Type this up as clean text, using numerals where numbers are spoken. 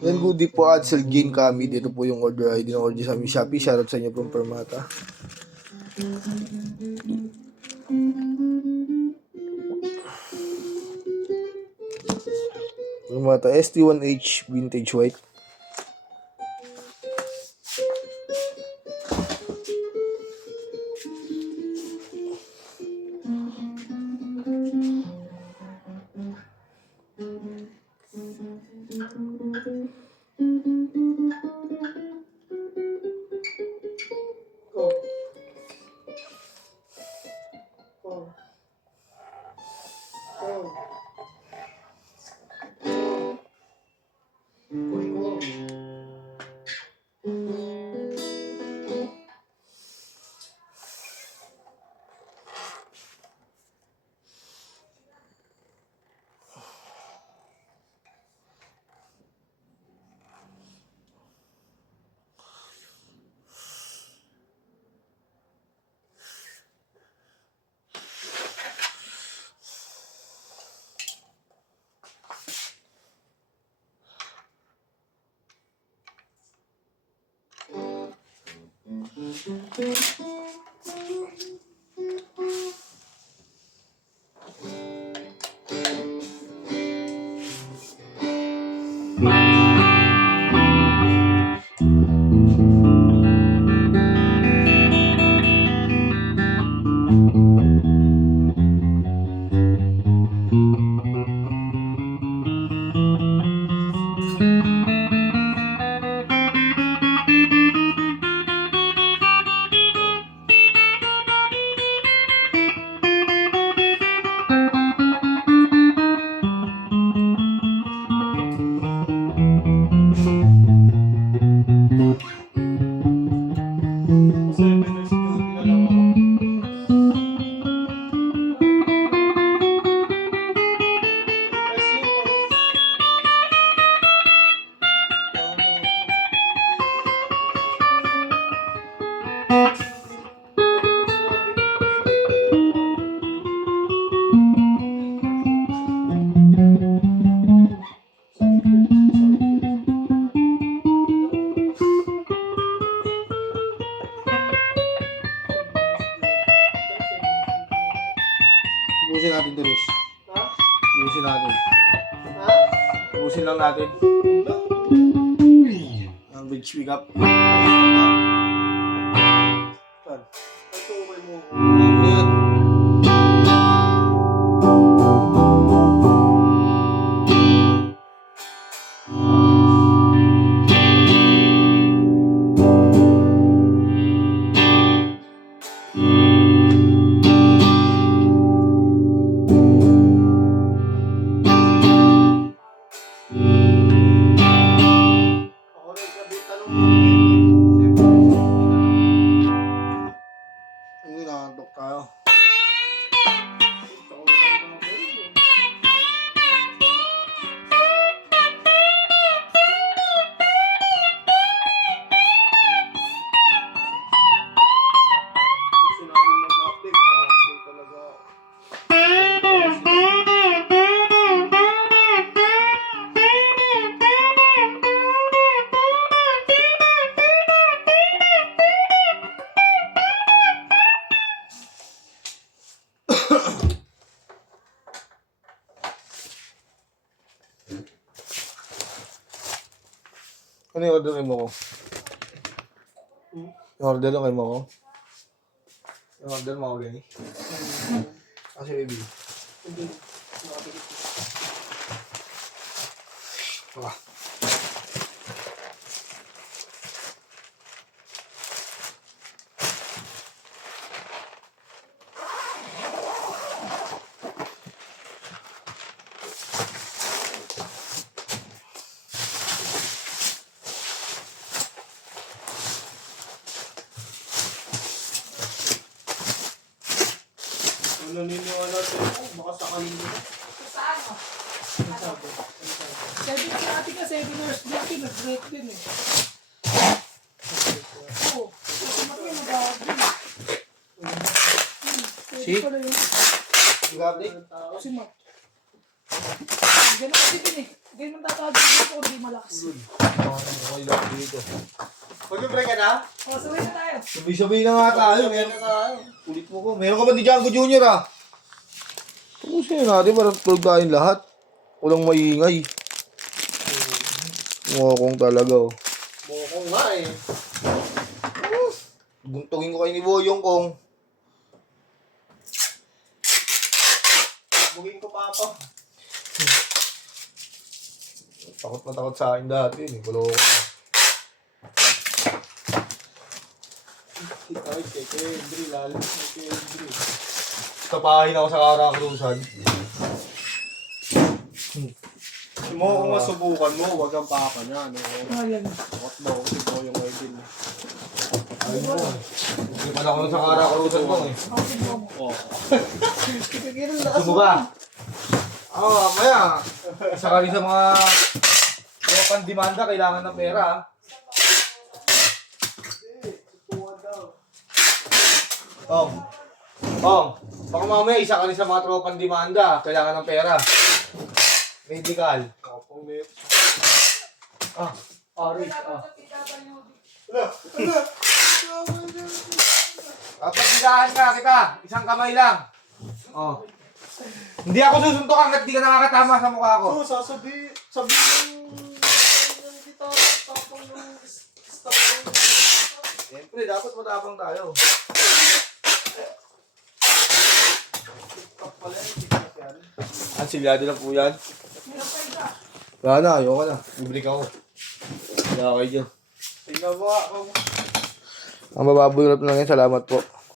Yan, goodie po, Adsel Gain Kami. Dito po yung order ID ng order sa aming Shopee. Shoutout sa inyo from Permata. Permata ST1H Vintage White. Busin natin to, Riz. Ha? Busin natin. Ha? Busin lang natin. Ang bridge pick up. Saan? Ito, may mo. Ayan. Nakakantok tayo. Ano yung order mo ko? Yung order mo kay mo ko? Yung order mo ko gani? Kasi baby. Wah. Naniniwala tayo, baka sakaling nila. Sa ano? Sabi. Sabi si ate kasi, nurse dati, nag-break din eh. Oo. Kasi matay mag-aagin. Si? Gabi? Si Mat. Ganun kasi din eh. Hindi naman tatawag dito kung di malakas. Okay lang dito. Mag-break ka na? O, sabay na tayo. Sabay-sabay na nga tayo. Meron na tayo. Kulit mo ko. Meron ka ba ni Django Jr. ah? Tapusin na natin. Parang tulog tayong lahat. Walang maingay. Mukong talaga oh. Mukong nga eh. Buntugin ko kayo ni Boyong Kong. Bugin ko pa ako. Takot na takot sa akin dati. Kulo ko na. Ay, kay Kendry, lalo kay Kendry. Tapahin ako sa karakrusan. Mo kung masubukan mo, wag kang papa niya. No? Ayan. Bakit mo, si Boyong Idol. Ayun mo. Hindi pa na ako sa karakrusan ko eh. Ako si Bomo. Oo. Gusto mo ba? Oo, mamaya. Isa ka rin sa mga pandemanda, kailangan ng pera. ah. Baka mamaya isa ka rin sa mga tropang demanda, kailangan ng pera. Medical. Kapong net. Aris, Kapagbidahan ka kita, isang kamay lang. Oh. Hindi ako susuntok hanggat di ka nakakatama sa mukha ko. So, sabihin hindi tapong yung stop ko. Siyempre, dapat matapang tayo. Stop pala yung TikTok yan. Ansilyado lang po yan. Meron pa isa. Wala na, ayoko na. Biblik ako. Wala kayo dyan. Tingnan mo nga. Ang mababulap lang yan, salamat po.